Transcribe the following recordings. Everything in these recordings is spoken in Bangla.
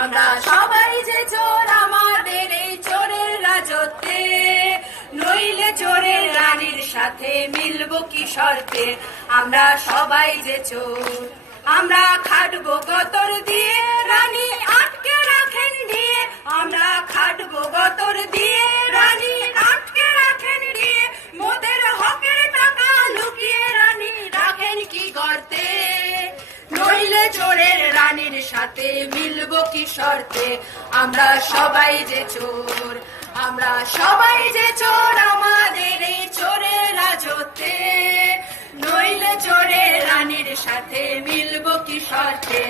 আমরা সবাই যে চোর আমাদের এই চোরের রাজত্বে, নইলে চোরের রানীর সাথে মিলবো কি শর্তে। আমরা সবাই যে চোর, আমরা খাটবো গতর দিয়ে, রানী আটকে রাখেন দিয়ে। আমরা খাটবো গতর দিয়ে, রানী আটকে রাখেন দিয়ে। মোদের হকের টাকা লুকিয়ে রানী রাখেন কি গর্তে, নইলে চোরের রানীর সাথে মিলবো কি শর্তে। আমরা সবাই যে চোর, আমরা সবাই যে চোর আমাদের এই চোরের রাজত্বে, নইলে চোরের রানীর সাথে মিলবো কি শর্তে।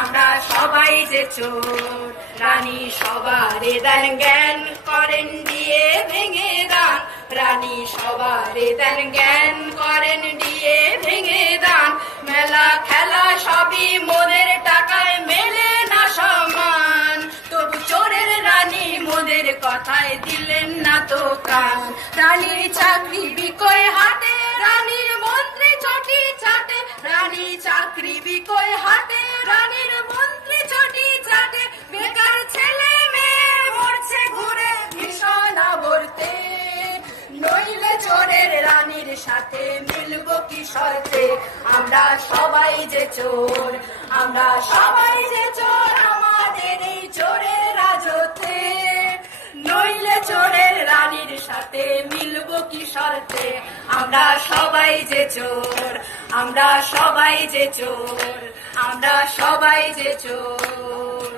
আমরা সবাই যে চোর, রানী সবারে দেন জ্ঞান করেন দিয়ে ভেঙে দান। রানী সবারে দেন জ্ঞান করেন দিয়ে ভেঙে দান। মেলা খেলা সবই মোদের টাকায় মেলে না সমান, তবু চোরের রানী মোদের কথায় দিলেন না তো কান। রানীর চাকরি বিকয় হাটে, রানীর মন্ত্রী চটি চাটে। রানী চাকরি বিকয় হাটে, রানীর মন্ত্রী চটি চাটে। বেকার ছেলে মেয়ে মরছে ঘুরে ভীষণ আবর্তে, নইলে চোরের রানীর সাথে মিলবো কি শর্তে। আমরা সবাই যে চোর, আমরা সবাই যে চোর আমাদের এই চোরের রাজত্বে, নইলে চোরের রানীর সাথে মিলবো কি শর্তে। আমরা সবাই যে চোর, আমরা সবাই যে চোর, আমরা সবাই যে চোর।